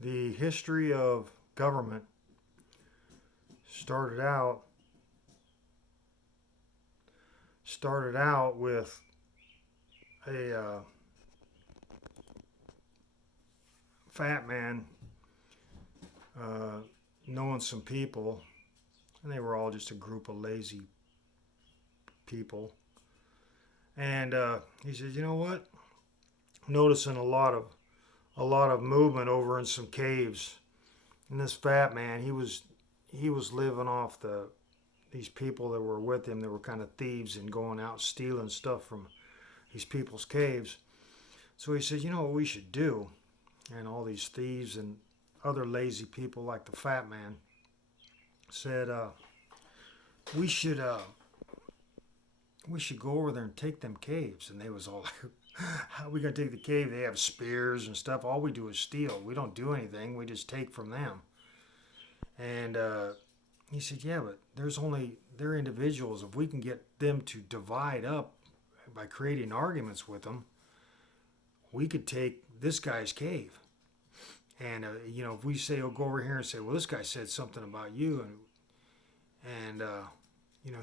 The history of government started out started out with a fat man uh, knowing some people, and they were all just a group of lazy people. And he said, "You know what? I'm noticing a lot of movement over in some caves." And this fat man, he was living off these people that were with him that were kind of thieves and going out stealing stuff from these people's caves. So he said, "You know what we should do?" And all these thieves and other lazy people like the fat man said, "We should we should go over there and take them caves." And they was all like, "How are we gonna take the cave? They have spears and stuff. All we do is steal. We don't do anything. We just take from them." And he said, "Yeah, but they're individuals. If we can get them to divide up by creating arguments with them, we could take this guy's cave." And if we say, "Oh, go over here and say, well, this guy said something about you," and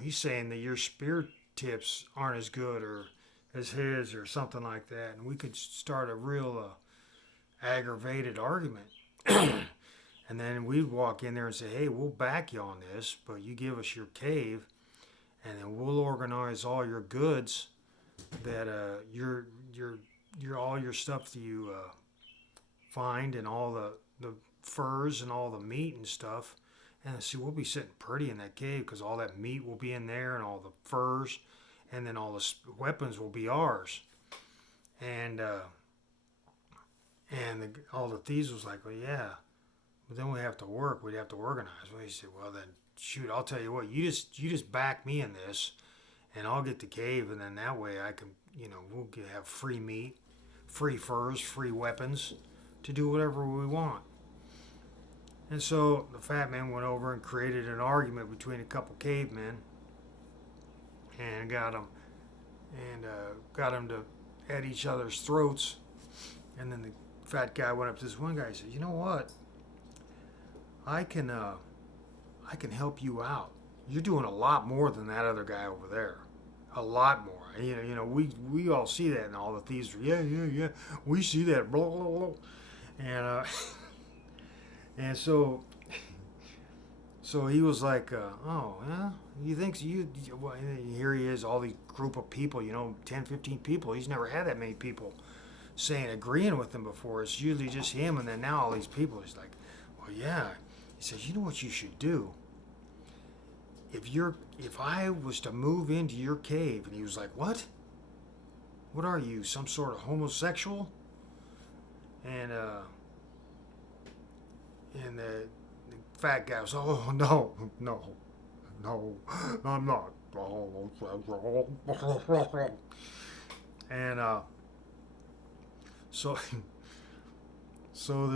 he's saying that your spear tips aren't as good or as his or something like that, and we could start a real aggravated argument. And then we'd walk in there and say, "Hey, we'll back you on this, but you give us your cave, and then we'll organize all your goods that your all your stuff that you find and all the furs and all the meat and stuff. And see, we'll be sitting pretty in that cave because all that meat will be in there and all the furs, and then all the weapons will be ours." And all the thieves was like, "Well, yeah, but then we have to work. We'd have to organize." Well, he said, "Well, then shoot, I'll tell you what. You just back me in this, and I'll get the cave, and then that way I can, have free meat, free furs, free weapons to do whatever we want." And so the fat man went over and created an argument between a couple cavemen and got them to at each other's throats. And then the fat guy went up to this one guy and said, "You know what? I can I can help you out. You're doing a lot more than that other guy over there. A lot more. And, we all see that, and all the thieves are, yeah, yeah, yeah. We see that, blah blah blah." And and so he was like, "Oh, yeah, you think so? Well," and here he is, all these group of people, 10, 15 people. He's never had that many people saying, agreeing with him before. It's usually just him, and then now all these people. He's like, "Well, yeah." He says, "You know what you should do? If I was to move into your cave," and he was like, "What? What are you, some sort of homosexual?" And the fat guy was, "Oh no, no, no, I'm not." And so so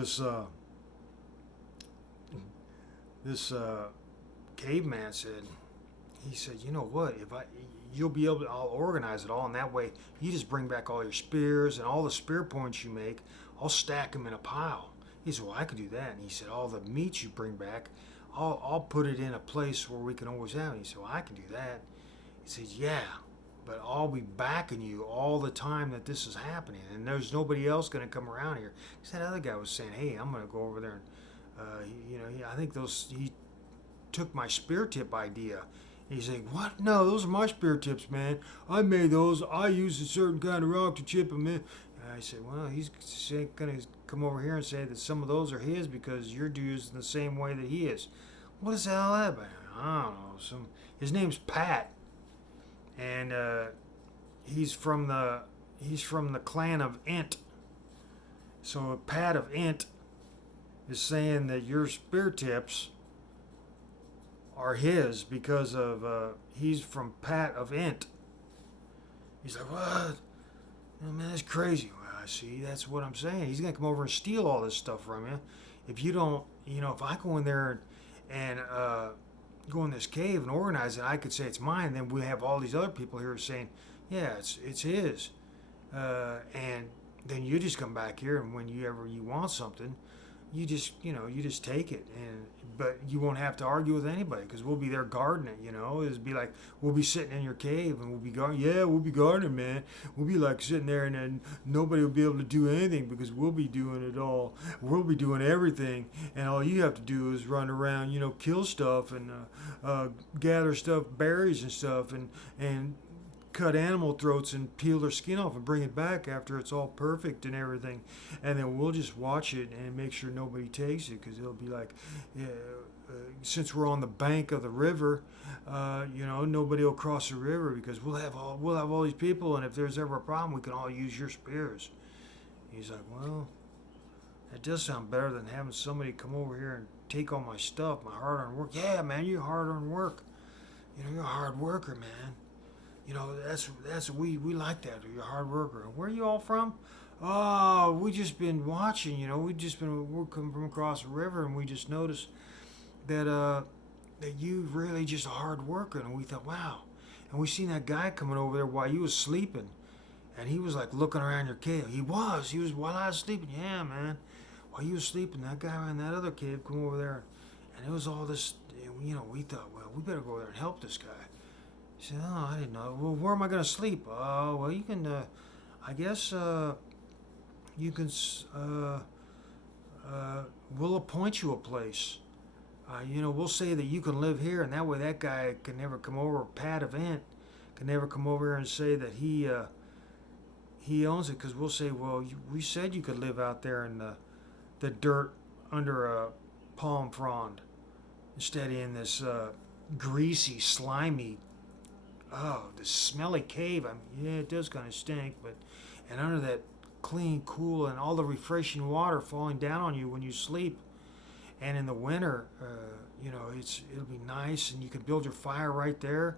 this caveman said, he said, "You know what? If I you'll be able to, I'll organize it all, and that way you just bring back all your spears and all the spear points you make. I'll stack them in a pile." He said, "Well, I could do that." And he said, "All the meat you bring back, I'll put it in a place where we can always have it." He said, "Well, I can do that." He says, "Yeah, but I'll be backing you all the time that this is happening, and there's nobody else going to come around here." Because that other guy was saying, "Hey, I'm going to go over there and, I think he took my spear tip idea." And he's like, "What? No, those are my spear tips, man. I made those. I used a certain kind of rock to chip them in." And I said, "Well, he's going to come over here and say that some of those are his because you're using the same way that he is." What is all that about? I don't know. His name's Pat, and he's from the clan of Ent. So Pat of Ent is saying that your spear tips are his because of he's from Pat of Ent." He's like, "What? Oh, man, that's crazy." "Well, I see. That's what I'm saying. He's gonna come over and steal all this stuff from you if you don't. If I go in there and go in this cave and organize it, I could say it's mine. Then we have all these other people here saying, yeah, it's his. And then you just come back here, and when you want something, you just take it, and but you won't have to argue with anybody because we'll be there guarding it. It'll be like we'll be sitting in your cave and we'll be guarding. Yeah, we'll be guarding, man. We'll be like sitting there, and then nobody will be able to do anything because we'll be doing it all. We'll be doing everything, and all you have to do is run around, kill stuff and gather stuff, berries and stuff, and cut animal throats and peel their skin off and bring it back after it's all perfect and everything, and then we'll just watch it and make sure nobody takes it because it'll be like, yeah, since we're on the bank of the river, nobody will cross the river because we'll have all these people, and if there's ever a problem, we can all use your spears. He's like, well, that does sound better than having somebody come over here and take all my stuff, my hard-earned work. Yeah, man, you're hard-earned work. You're a hard worker, man. That's we like that. You're a hard worker. Where are you all from? Oh, we just been watching. We're coming from across the river, and we just noticed that you really just a hard worker. And we thought, wow. And we seen that guy coming over there while you was sleeping, and he was like looking around your cave. He was while I was sleeping. Yeah, man. While you was sleeping, that guy in that other cave come over there, and it was all this. We thought, well, we better go over there and help this guy. He said, oh, I didn't know. Well, where am I going to sleep? Oh, well, you can, I guess, you can, we'll appoint you a place. We'll say that you can live here, and that way that guy can never come over, Pat Event can never come over here and say that he owns it, because we'll say, well, we said you could live out there in the dirt under a palm frond instead of in this greasy, slimy, this smelly cave. Yeah, it does kind of stink, and under that clean, cool, and all the refreshing water falling down on you when you sleep. And in the winter, it'll be nice, and you can build your fire right there,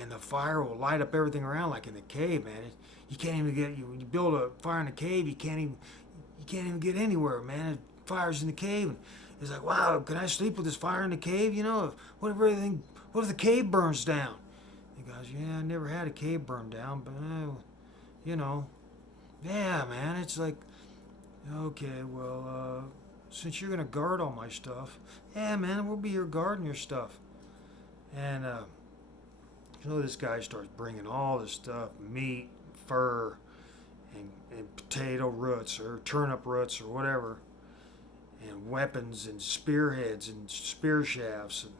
and the fire will light up everything around like in the cave, man. You can't even when you build a fire in the cave, you can't even get anywhere, man. The fire's in the cave, and it's like, wow, can I sleep with this fire in the cave? What if the cave burns down? He goes, yeah, I never had a cave burn down, but, yeah, man, it's like, okay, well, since you're going to guard all my stuff, yeah, man, we'll be here guarding your stuff. And, this guy starts bringing all this stuff, meat, fur, and potato roots or turnip roots or whatever, and weapons and spearheads and spear shafts, and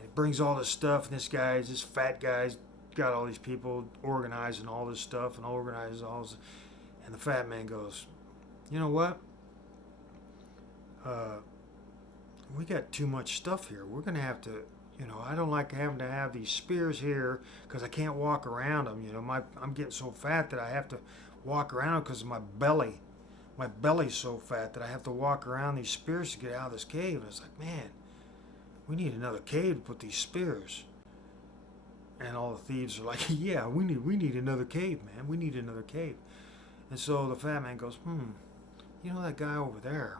he brings all this stuff, and this fat guy's got all these people organizing all this stuff and organizes all this, and the fat man goes, you know what? We got too much stuff here. We're going to have to, I don't like having to have these spears here because I can't walk around them. I'm getting so fat that I have to walk around because of my belly. My belly's so fat that I have to walk around these spears to get out of this cave. And it's like, man, we need another cave to put these spears. And all the thieves are like, yeah, we need another cave, man. We need another cave. And so the fat man goes, that guy over there,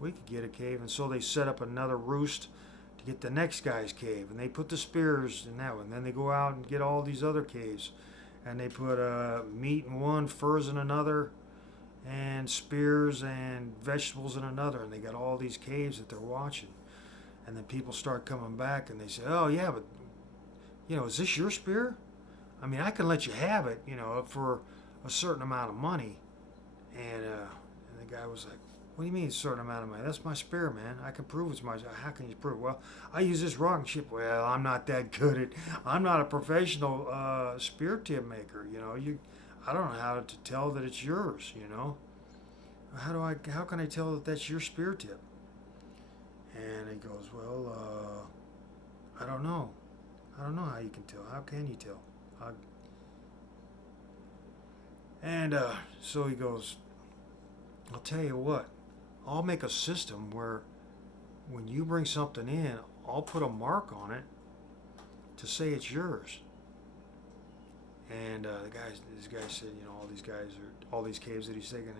we could get a cave. And so they set up another roost to get the next guy's cave. And they put the spears in that one. And then they go out and get all these other caves. And they put meat in one, furs in another, and spears and vegetables in another. And they got all these caves that they're watching. And then people start coming back and they say, oh, yeah, but, is this your spear? I mean, I can let you have it, for a certain amount of money. And the guy was like, what do you mean a certain amount of money? That's my spear, man. I can prove it's my. How can you prove? Well, I use this rocking chip. Well, I'm not that good at. I'm not a professional spear tip maker. I don't know how to tell that it's yours. How can I tell that that's your spear tip? And he goes, well, I don't know. I don't know how you can tell. How can you tell? So he goes, I'll tell you what. I'll make a system where when you bring something in, I'll put a mark on it to say it's yours. And this guy said, all these caves that he's taking it,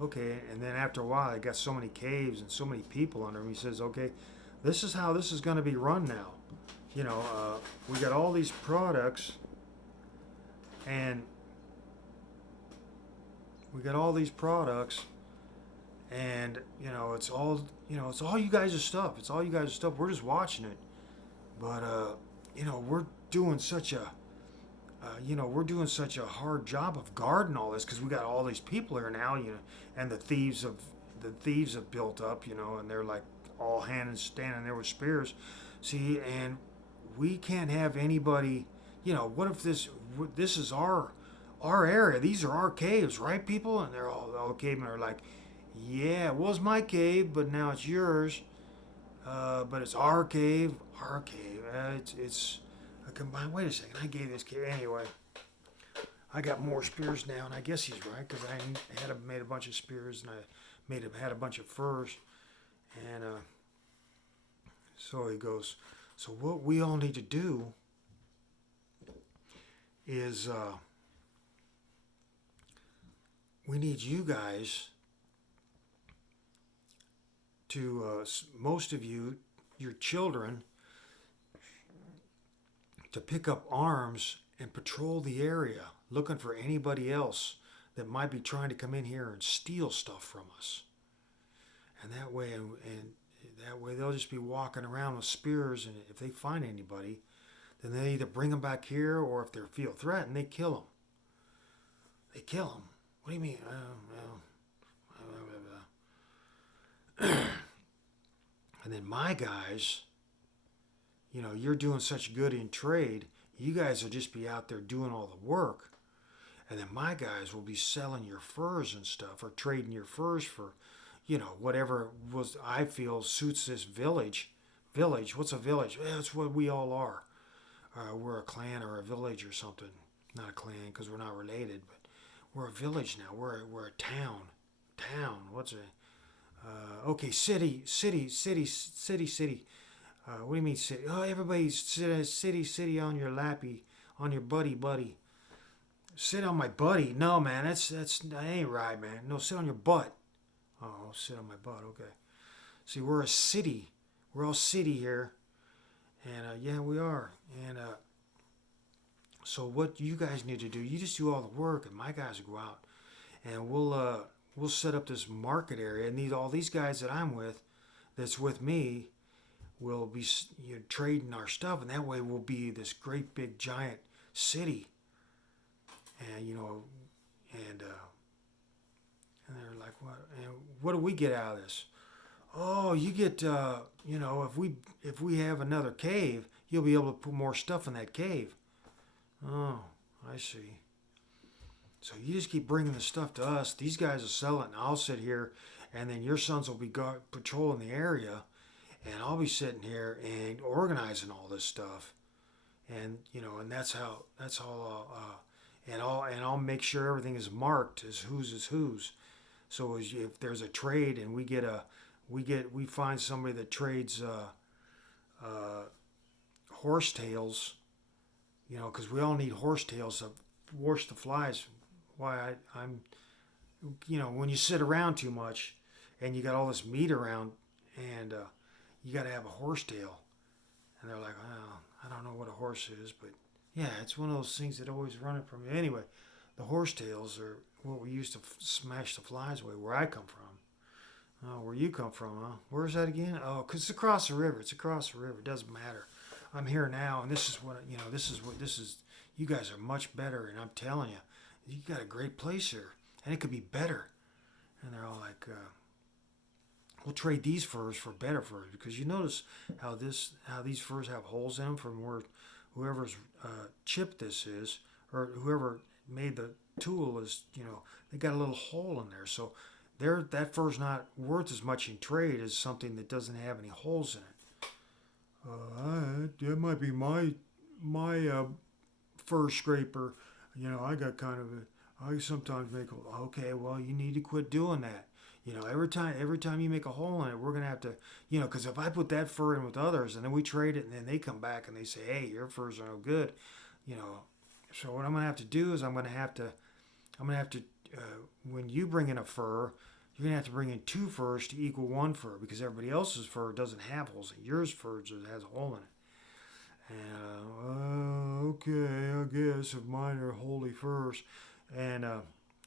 okay. And then after a while, I got so many caves and so many people under him. He says, okay, this is how this is going to be run now. We got all these products, and and it's all you guys' stuff. It's all you guys' stuff. We're just watching it, but we're doing such a we're doing such a hard job of guarding all this because we got all these people here now, and the thieves have built up, and they're like all standing there with spears. See, and we can't have anybody. What if this is our area? These are our caves, right, people? And all the cavemen are like, yeah, it was my cave, but now it's yours. But it's our cave, our cave. It's a combined. Wait a second, I gave this cave anyway. I got more spears now, and I guess he's right because I made a bunch of spears and I had a bunch of furs, and so he goes. So what we all need to do is we need you guys to most of you, your children, to pick up arms and patrol the area, looking for anybody else that might be trying to come in here and steal stuff from us. And that way, they'll just be walking around with spears, and if they find anybody, then they either bring them back here, or if they feel threatened, they kill them. They kill them. What do you mean? And then my guys, you're doing such good in trade, you guys will just be out there doing all the work. And then my guys will be selling your furs and stuff, or trading your furs for, whatever I feel suits this village. Village, what's a village? Yeah, it's what we all are. We're a clan or a village or something. Not a clan because we're not related, but we're a village now. We're a town. Town. What's it? Okay, city. What do you mean city? Oh, everybody's city on your lappy, on your buddy. Sit on my buddy. No, man, that ain't right, man. No, sit on your butt. Oh, sit on my butt. Okay. See, we're a city. We're all city here, and yeah, we are. And so what you guys need to do, you just do all the work, and my guys will go out, and we'll set up this market area, and all these guys that I'm with, that's with me, will be trading our stuff, and that way we'll be this great big giant city. And and they're like, what? And what do we get out of this? Oh, you get if we have another cave, you'll be able to put more stuff in that cave. Oh, I see. So you just keep bringing the stuff to us. These guys will sell it, and I'll sit here, and then your sons will be patrolling the area, and I'll be sitting here and organizing all this stuff, and and that's all. And I'll make sure everything is marked as whose. So if there's a trade and we find somebody that trades horsetails, because we all need horsetails to wash the flies. Why I'm, when you sit around too much, and you got all this meat around, and you got to have a horsetail, and they're like, well, I don't know what a horse is, but yeah, it's one of those things that always run it from you. Anyway, the horsetails are what we used to smash the flies with, where I come from. Oh, where you come from, huh? Where's that again? Oh, 'cause it's across the river. It's across the river. It doesn't matter. I'm here now, and this is what. You guys are much better, and I'm telling you, you got a great place here, and it could be better. And they're all like, we'll trade these furs for better furs, because you notice how these furs have holes in them from where whoever's chip this is, or whoever made the tool is, they got a little hole in there. So that fur's not worth as much in trade as something that doesn't have any holes in it. That might be my fur scraper. I got kind of I sometimes make okay, well, you need to quit doing that. Every time you make a hole in it, we're gonna have to, because if I put that fur in with others and then we trade it and then they come back and they say, hey, your furs are no good, So what I'm gonna have to do is I'm gonna have to, when you bring in a fur, you're gonna have to bring in 2 furs to equal 1 fur, because everybody else's fur doesn't have holes in it. Yours fur just has a hole in it. And okay, I guess if mine are holy furs, and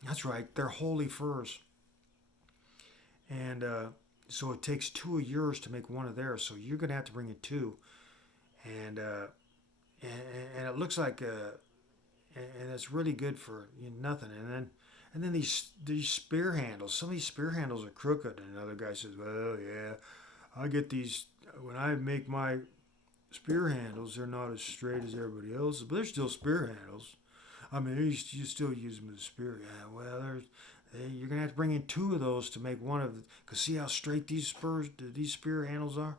that's right, they're holy furs. And and so it takes two of yours to make one of theirs. So you're gonna have to bring in two, and and it looks like and it's really good for nothing. And then these spear handles. Some of these spear handles are crooked, and another guy says, "Well, yeah, I get these when I make my spear handles. They're not as straight as everybody else's, but they're still spear handles. I mean, you still use them as a spear. Yeah, well, you're gonna have to bring in two of those to make one of the. Cause see how straight these spear handles are.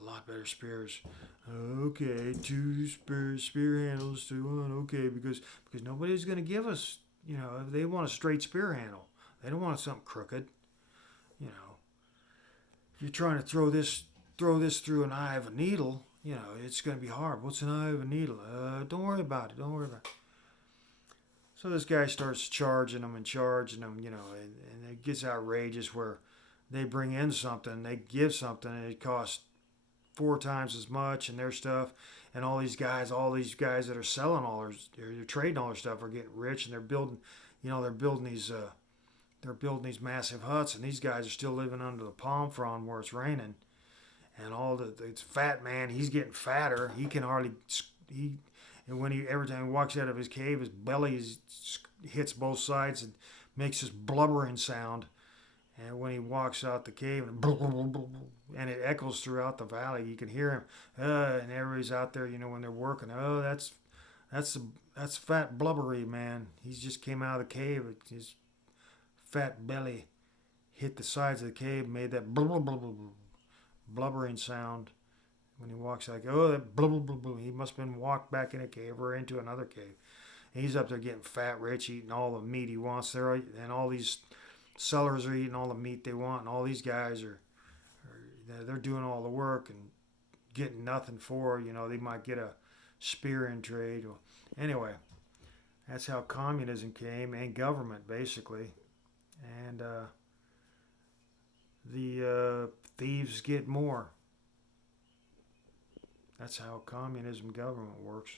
A lot better spears. Okay, two spear handles to one. Okay, because nobody's gonna give us. If they want a straight spear handle. They don't want something crooked. You know, if you're trying to throw this through an eye of a needle. It's gonna be hard. What's an eye of a needle? Don't worry about it. Don't worry about it. So this guy starts charging them, and it gets outrageous where they bring in something, they give something, and it costs four times as much, and their stuff, and all these guys that are selling they're trading all their stuff are getting rich, and they're building these massive huts, and these guys are still living under the palm frond where it's raining, and it's fat man, he's getting fatter, he can hardly he and every time he walks out of his cave, his belly hits both sides and makes this blubbering sound. And when he walks out the cave, and it echoes throughout the valley, you can hear him. And everybody's out there, when they're working. Oh, that's fat blubbery man. He's just came out of the cave. His fat belly hit the sides of the cave, made that blubbering sound. When he walks like, oh, that blah, blah, blah, blah. He must have been walked back in a cave or into another cave. And he's up there getting fat, rich, eating all the meat he wants. And all these sellers are eating all the meat they want. And all these guys they're doing all the work and getting nothing for. They might get a spear in trade. Well, anyway, that's how communism came and government, basically. And the thieves get more. That's how communism government works.